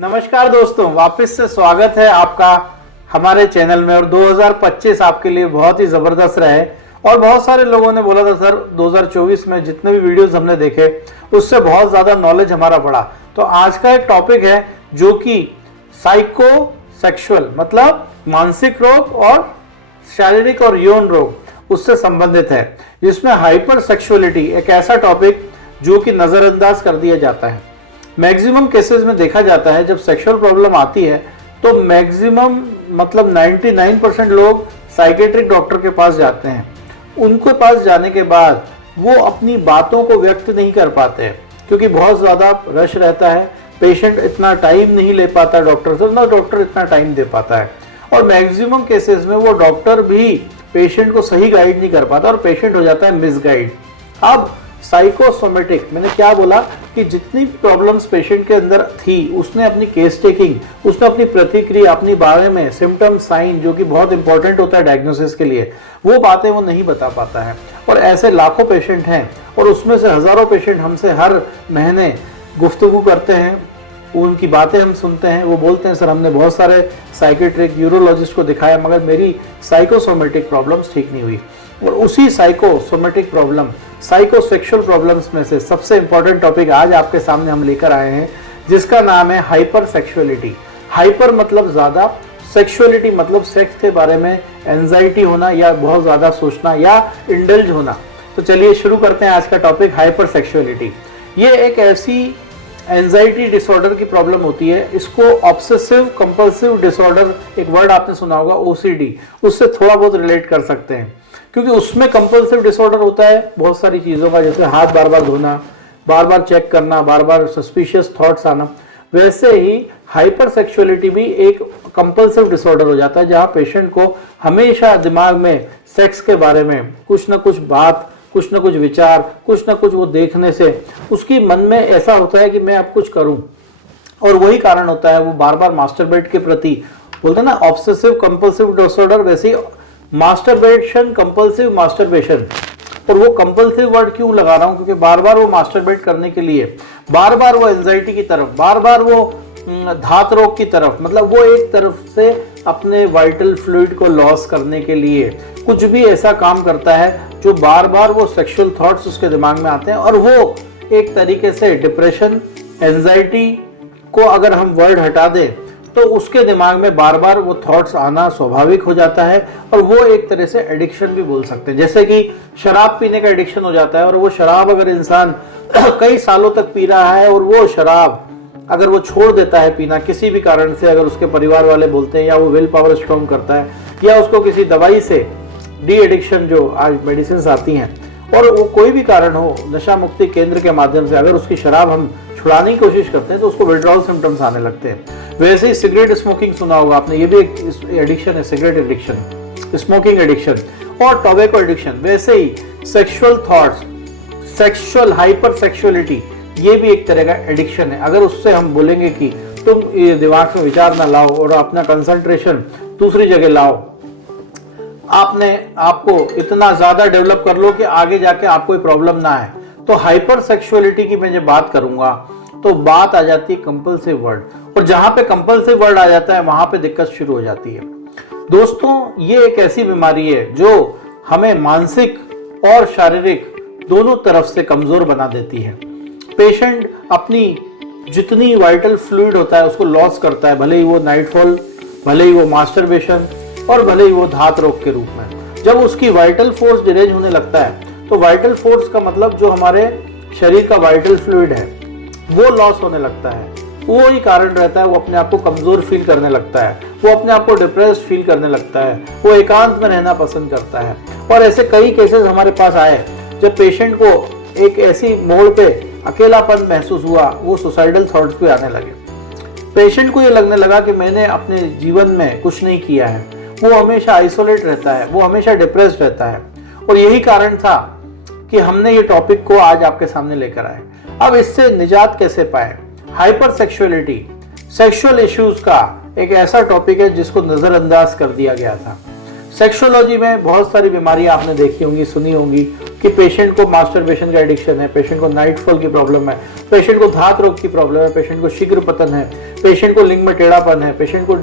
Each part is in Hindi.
नमस्कार दोस्तों, वापस से स्वागत है आपका हमारे चैनल में। और 2025 आपके लिए बहुत ही ज़बरदस्त रहे। और बहुत सारे लोगों ने बोला था सर 2024 में जितने भी वीडियोस हमने देखे उससे बहुत ज़्यादा नॉलेज हमारा बढ़ा। तो आज का एक टॉपिक है जो कि साइकोसेक्सुअल मतलब मानसिक रोग और शारीरिक और यौन रोग उससे संबंधित है, जिसमें हाइपर सेक्सुअलिटी एक ऐसा टॉपिक जो कि नज़रअंदाज कर दिया जाता है। मैक्सिमम केसेस में देखा जाता है जब सेक्सुअल प्रॉब्लम आती है तो मैक्सिमम मतलब 99% लोग साइकेट्रिक डॉक्टर के पास जाते हैं। उनके पास जाने के बाद वो अपनी बातों को व्यक्त नहीं कर पाते हैं क्योंकि बहुत ज़्यादा रश रहता है, पेशेंट इतना टाइम नहीं ले पाता डॉक्टर से, ना डॉक्टर इतना टाइम दे पाता है। और मैक्सिमम केसेस में वो डॉक्टर भी पेशेंट को सही गाइड नहीं कर पाता और पेशेंट हो जाता है मिसगाइड। अब साइकोसोमेटिक मैंने क्या बोला कि जितनी प्रॉब्लम्स पेशेंट के अंदर थी उसने अपनी केस टेकिंग, उसने अपनी प्रतिक्रिया, अपनी बारे में सिम्टम साइन जो कि बहुत इंपॉर्टेंट होता है डायग्नोसिस के लिए, वो बातें वो नहीं बता पाता है। और ऐसे लाखों पेशेंट हैं और उसमें से हज़ारों पेशेंट हमसे हर महीने गुफ्तगू करते हैं, उनकी बातें हम सुनते हैं। वो बोलते हैं सर हमने बहुत सारे साइकेट्रिक यूरोलॉजिस्ट को दिखाया मगर मेरी साइकोसोमेटिक प्रॉब्लम्स ठीक नहीं हुई। और उसी साइकोसोमेटिक प्रॉब्लम साइकोसेक्सुअल प्रॉब्लम्स में से सबसे इंपॉर्टेंट टॉपिक आज आपके सामने हम लेकर आए हैं, जिसका नाम है हाइपर सेक्सुअलिटी। हाइपर मतलब ज़्यादा, सेक्सुअलिटी मतलब सेक्स के बारे में एंजाइटी होना या बहुत ज़्यादा सोचना या इंडल्ज होना। तो चलिए शुरू करते हैं आज का टॉपिक हाइपर सेक्सुअलिटी। ये एक ऐसी एंजाइटी डिसऑर्डर की प्रॉब्लम होती है, इसको ऑब्सेसिव कंपल्सिव डिसऑर्डर, एक वर्ड आपने सुना होगा ओसीडी, उससे थोड़ा बहुत रिलेट कर सकते हैं क्योंकि उसमें कंपल्सिव डिसऑर्डर होता है बहुत सारी चीज़ों का, जैसे हाथ बार बार धोना, बार बार चेक करना, बार बार सस्पिशियस थॉट्स आना। वैसे ही हाइपर सेक्सुअलिटी भी एक कंपल्सिव डिसऑर्डर हो जाता है जहाँ पेशेंट को हमेशा दिमाग में सेक्स के बारे में कुछ ना कुछ बात, कुछ ना कुछ विचार, कुछ ना कुछ वो देखने से उसकी मन में ऐसा होता है कि मैं अब कुछ करूं। और वही कारण होता है वो बार बार मास्टरबेट के प्रति, बोलते हैं ना ऑब्सेसिव कंपल्सिव डिसऑर्डर, वैसे ही मास्टरबेशन कंपल्सिव मास्टरबेशन। और वो कंपल्सिव वर्ड क्यों लगा रहा हूँ क्योंकि बार बार वो मास्टरबेट करने के लिए, बार बार वो एंजाइटी की तरफ, बार बार वो धात रोग की तरफ, मतलब वो एक तरफ से अपने वाइटल फ्लूइड को लॉस करने के लिए कुछ भी ऐसा काम करता है जो बार बार वो सेक्सुअल थॉट्स उसके दिमाग में आते हैं। और वो एक तरीके से डिप्रेशन, एंजाइटी को अगर हम वर्ड हटा दें तो उसके दिमाग में बार बार वो थॉट्स आना स्वाभाविक हो जाता है। और वो एक तरह से एडिक्शन भी बोल सकते हैं, जैसे कि शराब पीने का एडिक्शन हो जाता है। और वो शराब अगर इंसान कई सालों तक पी रहा है और वो शराब अगर वो छोड़ देता है पीना किसी भी कारण से, अगर उसके परिवार वाले बोलते हैं या वो विल पावर स्ट्रॉन्ग करता है या उसको किसी दवाई से डी एडिक्शन जो आज मेडिसिन आती हैं, और वो कोई भी कारण हो, नशा मुक्ति केंद्र के माध्यम से अगर उसकी शराब हम छुड़ाने की कोशिश करते हैं तो उसको विड्रॉल सिम्टम्स आने लगते हैं। वैसे ही सिगरेट स्मोकिंग सुना होगा आपने, ये भी एक एडिक्शन है, सिगरेट एडिक्शन, स्मोकिंग एडिक्शन और टोबैको एडिक्शन। वैसे ही sexual thoughts, sexual hyper sexuality, ये भी एक तरह का एडिक्शन है। अगर उससे हम बोलेंगे कि तुम ये दिमाग में विचार ना लाओ और अपना कंसंट्रेशन दूसरी जगह लाओ, आपने आपको इतना ज़्यादा डेवलप कर लो कि आगे जाके आपको कोई प्रॉब्लम ना आए। तो हाइपर सेक्सुअलिटी की मैं जब बात करूंगा तो बात आ जाती है कंपल्सिव वर्ड, और जहां पे कंपल्सिव वर्ड आ जाता है वहां पे दिक्कत शुरू हो जाती है। दोस्तों ये एक ऐसी बीमारी है जो हमें मानसिक और शारीरिक दोनों तरफ से कमजोर बना देती है। पेशेंट अपनी जितनी वाइटल फ्लूइड होता है उसको लॉस करता है, भले ही वो नाइटफॉल, भले ही वो मास्टरबेशन और भले ही वो धात रोग के रूप में। जब उसकी वाइटल फोर्स डिरेज होने लगता है तो वाइटल फोर्स का मतलब जो हमारे शरीर का वाइटल फ्लूइड है वो लॉस होने लगता है। वो ही कारण रहता है, वो अपने आप को कमजोर फील करने लगता है, वो अपने आप को डिप्रेस्ड फील करने लगता है, वो एकांत में रहना पसंद करता है। और ऐसे कई केसेस हमारे पास आए जब पेशेंट को एक ऐसी मोड़ पे अकेलापन महसूस हुआ, वो सुसाइडल थॉट्स भी आने लगे। पेशेंट को ये लगने लगा कि मैंने अपने जीवन में कुछ नहीं किया है, वो हमेशा आइसोलेट रहता है, वो हमेशा डिप्रेस्ड रहता है। और यही कारण था कि हमने ये टॉपिक को आज आपके सामने लेकर आए। अब इससे निजात कैसे पाए? हाइपर सेक्सुअलिटी सेक्सुअल इश्यूज का एक ऐसा टॉपिक है जिसको नजरअंदाज कर दिया गया था। सेक्सुअलॉजी में बहुत सारी बीमारियां आपने देखी होंगी, सुनी होंगी, कि पेशेंट को मास्टरबेशन का एडिक्शन है, पेशेंट को नाइटफॉल की प्रॉब्लम है, पेशेंट को धात रोग की प्रॉब्लम है, पेशेंट को शीघ्र पतन है, पेशेंट को लिंग में टेढ़ापन है, पेशेंट को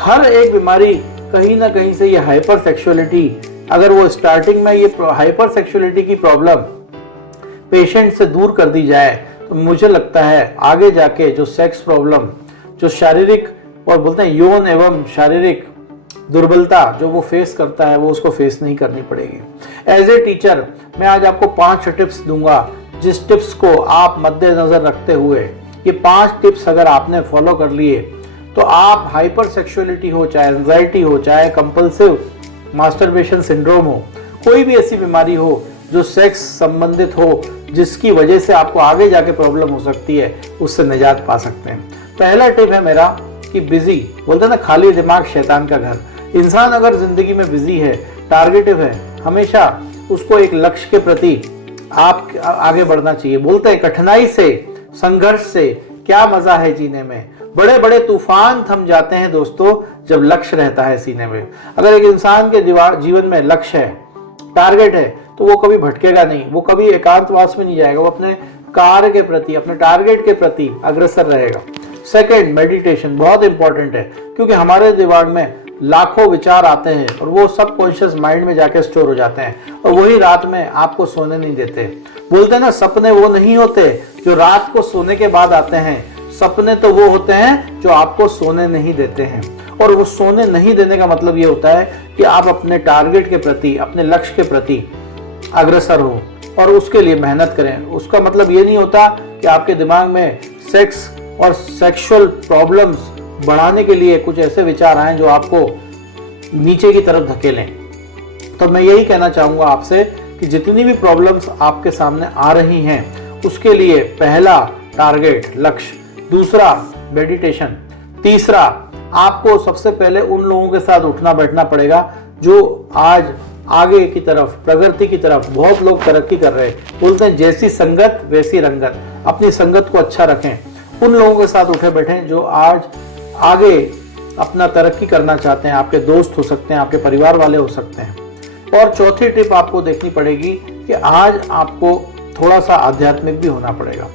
हर एक बीमारी कहीं ना कहीं से ये हाइपर सेक्सुअलिटी, अगर वो स्टार्टिंग में ये हाइपर सेक्सुअलिटी की प्रॉब्लम पेशेंट से दूर कर दी जाए तो मुझे लगता है आगे जाके जो सेक्स प्रॉब्लम, जो शारीरिक और बोलते हैं यौन एवं शारीरिक दुर्बलता जो वो फेस करता है वो उसको फेस नहीं करनी पड़ेगी। एज ए टीचर मैं आज आपको 5 टिप्स दूंगा, जिस टिप्स को आप मद्देनजर रखते हुए ये 5 टिप्स अगर आपने फॉलो कर लिए तो आप हाइपर सेक्सुअलिटी हो, चाहे एंजाइटी हो, चाहे कंपल्सिव मास्टरबेशन सिंड्रोम हो, कोई भी ऐसी बीमारी हो जो सेक्स संबंधित हो जिसकी वजह से आपको आगे जाके प्रॉब्लम हो सकती है, उससे निजात पा सकते हैं। पहला टिप है मेरा कि बिजी, बोलते हैं ना खाली दिमाग शैतान का घर। इंसान अगर जिंदगी में बिजी है, टारगेटिव है, हमेशा उसको एक लक्ष्य के प्रति आप आगे बढ़ना चाहिए। बोलते हैं कठिनाई से, संघर्ष से क्या मजा है जीने में। बड़े बड़े तूफान थम जाते हैं दोस्तों जब लक्ष्य रहता है सीने में। अगर एक इंसान के जीवन में लक्ष्य है, टारगेट है, तो वो कभी भटकेगा नहीं, वो कभी एकांतवास में नहीं जाएगा, वो अपने कार्य के प्रति, अपने टारगेट के प्रति अग्रसर रहेगा। सेकंड, मेडिटेशन बहुत इंपॉर्टेंट है, क्योंकि हमारे दिमाग में लाखों विचार आते हैं और वो सबकॉन्शियस माइंड में जाके स्टोर हो जाते हैं और वही रात में आपको सोने नहीं देते। बोलते हैं ना सपने वो नहीं होते जो रात को सोने के बाद आते हैं, सपने तो वो होते हैं जो आपको सोने नहीं देते हैं। और वो सोने नहीं देने का मतलब ये होता है कि आप अपने टारगेट के प्रति, अपने लक्ष्य के प्रति अग्रसर हो और उसके लिए मेहनत करें। उसका मतलब ये नहीं होता कि आपके दिमाग में सेक्स और सेक्सुअल प्रॉब्लम्स बढ़ाने के लिए कुछ ऐसे विचार आए जो आपको नीचे की तरफ धकेलें। तो मैं यही कहना चाहूँगा आपसे कि जितनी भी प्रॉब्लम्स आपके सामने आ रही हैं उसके लिए पहला टारगेट, लक्ष्य, दूसरा मेडिटेशन, तीसरा आपको सबसे पहले उन लोगों के साथ उठना बैठना पड़ेगा जो आज आगे की तरफ, प्रगति की तरफ, बहुत लोग तरक्की कर रहे हैं। बोलते हैं जैसी संगत वैसी रंगत। अपनी संगत को अच्छा रखें, उन लोगों के साथ उठे बैठें जो आज आगे अपना तरक्की करना चाहते हैं। आपके दोस्त हो सकते हैं, आपके परिवार वाले हो सकते हैं। और चौथी टिप आपको देखनी पड़ेगी कि आज आपको थोड़ा सा आध्यात्मिक भी होना पड़ेगा।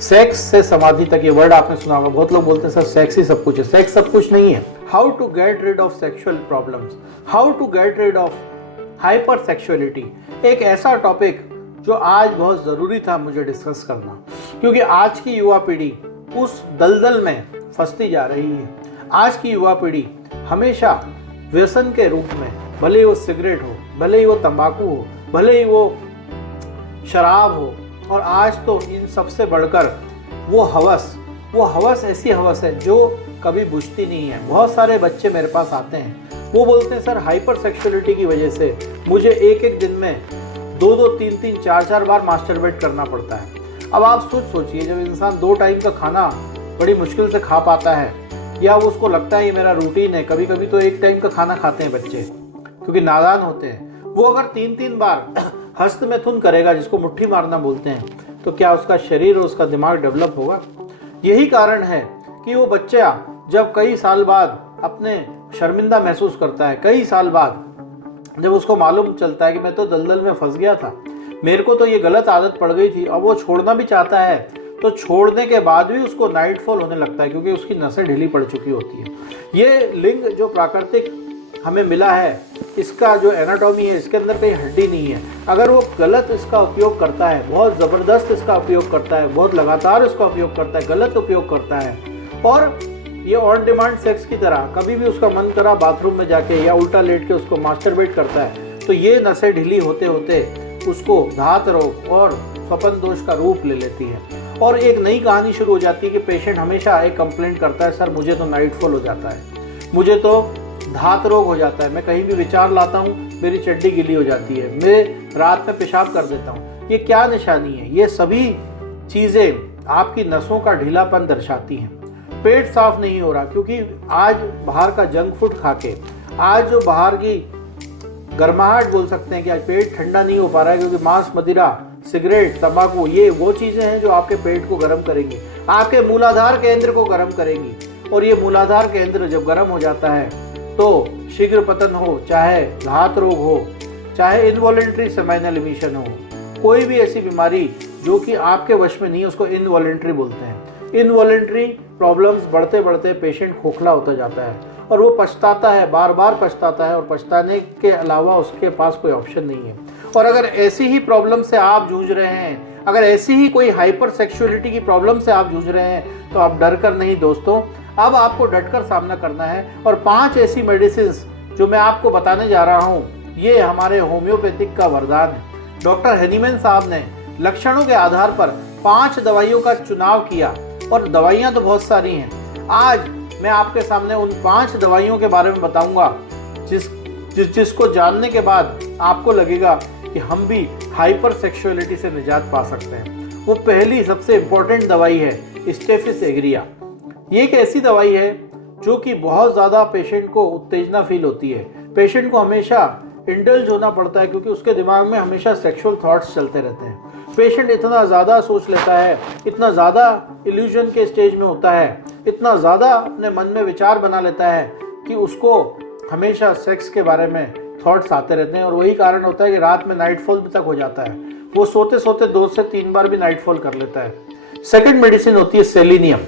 सेक्स से समाधि तक, ये वर्ड आपने सुना होगा, बहुत लोग बोलते हैं सर सेक्स ही सब कुछ है। सेक्स सब कुछ नहीं है। How to get rid of sexual problems, how to get rid of hyper sexuality, एक ऐसा टॉपिक जो आज बहुत ज़रूरी था मुझे डिस्कस करना, क्योंकि आज की युवा पीढ़ी उस दलदल में फंसती जा रही है। आज की युवा पीढ़ी हमेशा व्यसन के रूप में, भले ही वो सिगरेट हो, भले ही वो तंबाकू हो, भले ही वो शराब हो, और आज तो इन सबसे बढ़कर वो हवस ऐसी हवस है जो कभी बुझती नहीं है। बहुत सारे बच्चे मेरे पास आते हैं, वो बोलते हैं सर हाइपर सेक्सुअलिटी की वजह से मुझे एक एक दिन में 2-2, 3-3, 4-4 बार मास्टरबेट करना पड़ता है। अब आप सोचिए, जब इंसान 2 टाइम का खाना बड़ी मुश्किल से खा पाता है, या वो उसको लगता है ये मेरा रूटीन है, कभी कभी तो 1 टाइम का खाना खाते हैं बच्चे क्योंकि नादान होते हैं, वो अगर 3-3 बार हस्त मैथुन करेगा, जिसको मुट्ठी मारना बोलते हैं, तो क्या उसका शरीर और उसका दिमाग डेवलप होगा? यही कारण है कि वो बच्चा जब कई साल बाद अपने शर्मिंदा महसूस करता है, कई साल बाद जब उसको मालूम चलता है कि मैं तो दलदल में फंस गया था, मेरे को तो ये गलत आदत पड़ गई थी, अब वो छोड़ना भी चाहता है, तो छोड़ने के बाद भी उसको नाइटफॉल होने लगता है क्योंकि उसकी नसें ढीली पड़ चुकी होती है। ये लिंग जो प्राकृतिक हमें मिला है, इसका जो एनाटॉमी है, इसके अंदर कहीं हड्डी नहीं है। अगर वो गलत इसका उपयोग करता है, बहुत ज़बरदस्त इसका उपयोग करता है, बहुत लगातार इसका उपयोग करता है, गलत उपयोग करता है, और ये ऑन डिमांड सेक्स की तरह कभी भी उसका मन करा बाथरूम में जाके या उल्टा लेट के उसको मास्टरबेट करता है, तो ये नसें ढीली होते होते उसको धात रोग और स्वपन दोष का रूप ले लेती है। और एक नई कहानी शुरू हो जाती है कि पेशेंट हमेशा एक कंप्लेंट करता है, सर मुझे तो नाइटफॉल हो जाता है, मुझे तो धात रोग हो जाता है, मैं कहीं भी विचार लाता हूँ मेरी चड्डी गीली हो जाती है, मैं रात में पेशाब कर देता हूँ। ये क्या निशानी है? ये सभी चीज़ें आपकी नसों का ढीलापन दर्शाती हैं। पेट साफ नहीं हो रहा क्योंकि आज बाहर का जंक फूड खा के, आज जो बाहर की गर्माहट बोल सकते हैं कि आज पेट ठंडा नहीं हो पा रहा है क्योंकि मांस, मदिरा, सिगरेट, तंबाकू, ये वो चीज़ें हैं जो आपके पेट को गर्म करेंगी, आपके मूलाधार केंद्र को गर्म करेंगी। और ये मूलाधार केंद्र जब गर्म हो जाता है तो शीघ्र पतन हो, चाहे धात रोग हो, चाहे इनवॉलेंट्री सेमाइनल इमिशन हो, कोई भी ऐसी बीमारी जो कि आपके वश में नहीं है उसको इनवॉलेंट्री बोलते हैं। इनवॉलेंट्री प्रॉब्लम्स बढ़ते बढ़ते पेशेंट खोखला होता जाता है और वो पछताता है, बार बार पछताता है, और पछताने के अलावा उसके पास कोई ऑप्शन नहीं है। और अगर ऐसी ही प्रॉब्लम से आप जूझ रहे हैं, अगर ऐसी ही कोई हाइपर सेक्सुअलिटी की प्रॉब्लम से आप जूझ रहे हैं, तो आप डर कर नहीं दोस्तों, अब आपको डटकर सामना करना है। और 5 ऐसी मेडिसिन जो मैं आपको बताने जा रहा हूँ, ये हमारे होम्योपैथिक का वरदान है। डॉक्टर हैनीमैन साहब ने लक्षणों के आधार पर 5 दवाइयों का चुनाव किया, और दवाइयाँ तो बहुत सारी हैं। आज मैं आपके सामने उन 5 दवाइयों के बारे में बताऊंगा जिसको जानने के बाद आपको लगेगा कि हम भी हाइपर सेक्सुअलिटी से निजात पा सकते हैं। वो पहली सबसे इम्पोर्टेंट दवाई है स्टेफिस एग्रिया। ये एक ऐसी दवाई है जो कि बहुत ज़्यादा पेशेंट को उत्तेजना फील होती है। पेशेंट को हमेशा इंडल्ज होना पड़ता है क्योंकि उसके दिमाग में हमेशा सेक्सुअल थॉट्स चलते रहते हैं। पेशेंट इतना ज़्यादा सोच लेता है, इतना ज़्यादा इल्यूजन के स्टेज में होता है, इतना ज़्यादा अपने मन में विचार बना लेता है कि उसको हमेशा सेक्स के बारे में थॉट्स आते रहते हैं। और वही कारण होता है कि रात में नाइटफॉल भी तक हो जाता है। वो सोते सोते 2 से 3 बार भी नाइटफॉल कर लेता है। सेकंड मेडिसिन होती है सेलेनियम।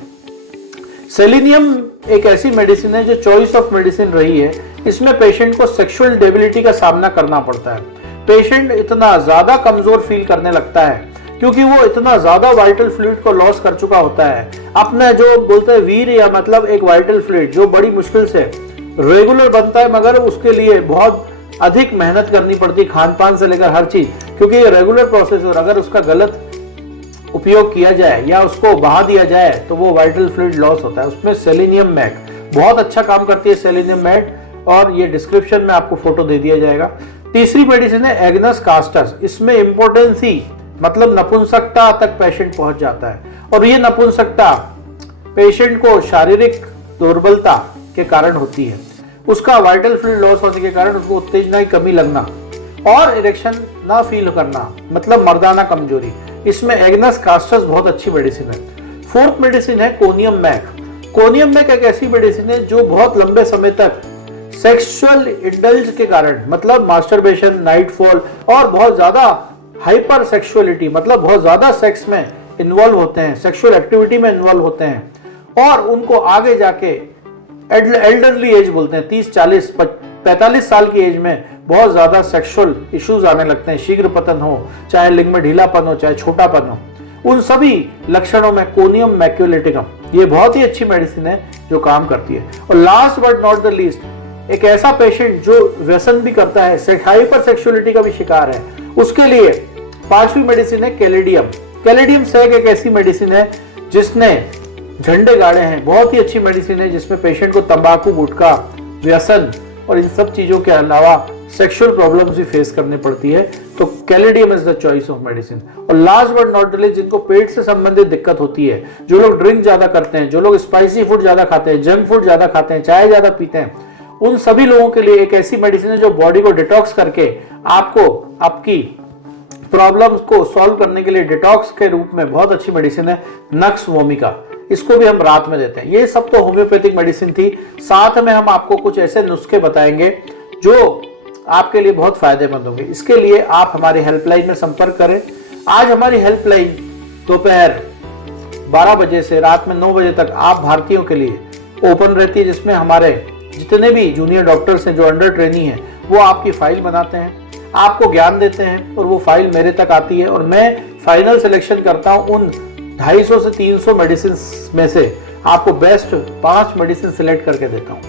सेलेनियम एक ऐसी मेडिसिन है जो चॉइस ऑफ मेडिसिन रही है। इसमें पेशेंट को सेक्सुअल डेबिलिटी का सामना करना पड़ता है। पेशेंट इतना ज़्यादा कमज़ोर फील करने लगता है क्योंकि वो इतना ज़्यादा वाइटल फ्लूइड को लॉस कर चुका होता है। अपना जो बोलते हैं वीर, या मतलब एक वाइटल फ्लूइड जो बड़ी मुश्किल से रेगुलर बनता है, मगर उसके लिए बहुत अधिक मेहनत करनी पड़ती है, खान पान से लेकर हर चीज़, क्योंकि ये रेगुलर प्रोसेस है। और अगर उसका गलत उपयोग किया जाए या उसको बहा दिया जाए तो वो वाइटल फ्लूइड लॉस होता है। उसमें सेलेनियम मैट बहुत अच्छा काम करती है, सेलेनियम मैट, और ये डिस्क्रिप्शन में आपको फोटो दे दिया जाएगा। तीसरी मेडिसिन है एग्नस कास्टस। इसमें इम्पोर्टेंसी मतलब नपुंसकता तक पेशेंट पहुंच जाता है, और ये नपुंसकता पेशेंट को शारीरिक दुर्बलता के कारण होती है। उसका वाइटल फ्लूइड लॉस होने के कारण उसको उत्तेजना की कमी लगना और इरेक्शन ना फील करना, मतलब मर्दाना कमजोरी। इसमें एग्नस कास्टस बहुत अच्छी मेडिसिन है। फोर्थ मेडिसिन है कोनियम मैक। कोनियम मैक एक ऐसी मेडिसिन है जो बहुत लंबे समय तक सेक्सुअल इंडल्ज के कारण, मतलब मास्टरबेशन, नाइटफॉल और बहुत ज्यादा हाइपर सेक्सुअलिटी, मतलब बहुत ज्यादा सेक्स में इन्वॉल्व होते हैं, सेक्सुअल एक्टिविटी में इन्वॉल्व होते हैं, और उनको आगे जाके एल्डरली एज बोलते हैं, 30, 40, 45 साल की एज में बहुत ज्यादा सेक्सुअल इश्यूज आने लगते हैं। शीघ्र पतन हो, चाहे लिंग में ढीलापन हो, चाहे छोटापन हो, उन सभी लक्षणों में कोनियम मैक्यूलेटिकम ये बहुत ही अच्छी मेडिसिन है जो काम करती है। और last but not the least, एक ऐसा पेशेंट जो व्यसन भी करता है, हाइपर सेक्सुअलिटी का भी शिकार है, उसके लिए 5वीं मेडिसिन है कैलेडियम। कैलेडियम सेक एक ऐसी मेडिसिन है जिसने झंडे गाड़े हैं। बहुत ही अच्छी मेडिसिन है जिसमें पेशेंट को तंबाकू, गुटखा, व्यसन और इन सब चीजों के अलावा सेक्सुअल प्रॉब्लम्स भी फेस करनी पड़ती है। तो caladium is the choice of medicine. और last but not the least, जिनको पेट से संबंधित दिक्कत होती है, जो लोग ड्रिंक ज्यादा करते हैं, जो लोग स्पाइसी फूड ज्यादा खाते हैं, जंक फूड ज्यादा खाते हैं, चाय ज्यादा पीते हैं, उन सभी लोगों के लिए एक ऐसी मेडिसिन है जो बॉडी को डिटॉक्स करके आपको आपकी प्रॉब्लम्स को सॉल्व करने के लिए डिटॉक्स के रूप में बहुत अच्छी मेडिसिन है, नक्स वोमिका। इसको भी हम रात में देते हैं। ये सब तो होम्योपैथिक मेडिसिन थी। साथ में हम आपको कुछ ऐसे नुस्खे बताएंगे जो आपके लिए बहुत फायदेमंद होंगे। इसके लिए आप हमारी हेल्पलाइन में संपर्क करें। आज हमारी हेल्पलाइन दोपहर 12 बजे से रात में 9 बजे तक आप भारतीयों के लिए ओपन रहती है, जिसमें हमारे जितने भी जूनियर डॉक्टर्स हैं जो अंडर ट्रेनी हैं वो आपकी फाइल बनाते हैं, आपको ज्ञान देते हैं, और वो फाइल मेरे तक आती है और मैं फाइनल सिलेक्शन करता हूँ। उन 250 से 300 मेडिसिन में से आपको बेस्ट 5 मेडिसिन सिलेक्ट करके देता हूँ,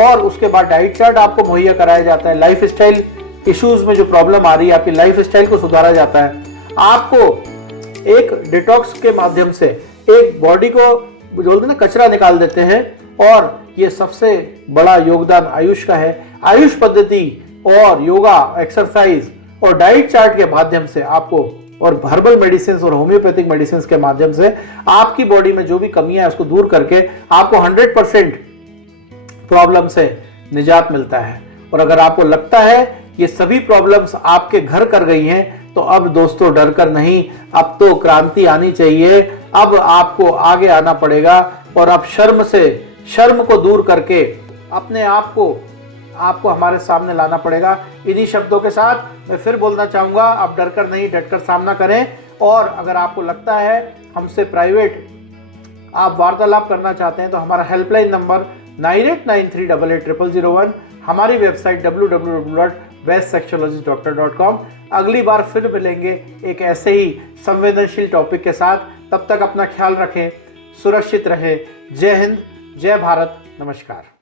और उसके बाद डाइट चार्ट आपको मुहैया कराया जाता है। लाइफ स्टाइल इश्यूज में जो प्रॉब्लम आ रही है, आपकी लाइफ स्टाइल को सुधारा जाता है। आपको एक डिटॉक्स के माध्यम से एक बॉडी को बोलते ना कचरा निकाल देते हैं, और ये सबसे बड़ा योगदान आयुष का है। आयुष पद्धति और योगा, एक्सरसाइज और डाइट चार्ट के माध्यम से आपको, और हर्बल मेडिसिन और होम्योपैथिक मेडिसिन के माध्यम से आपकी बॉडी में जो भी कमियां है उसको दूर करके आपको 100% प्रॉब्लम से निजात मिलता है। और अगर आपको लगता है ये सभी प्रॉब्लम्स आपके घर कर गई हैं, तो अब दोस्तों डर कर नहीं, अब तो क्रांति आनी चाहिए। अब आपको आगे आना पड़ेगा, और अब शर्म को दूर करके अपने आप को हमारे सामने लाना पड़ेगा। इन्हीं शब्दों के साथ मैं फिर बोलना चाहूँगा, आप डर कर नहीं, डट कर सामना करें। और अगर आपको लगता है हमसे प्राइवेट आप वार्तालाप करना चाहते हैं तो हमारा हेल्पलाइन नंबर 9893880001, हमारी वेबसाइट www.bestsexualogistdoctor.com। अगली बार फिर मिलेंगे एक ऐसे ही संवेदनशील टॉपिक के साथ। तब तक अपना ख्याल रखें, सुरक्षित रहें। जय हिंद, जय भारत, नमस्कार।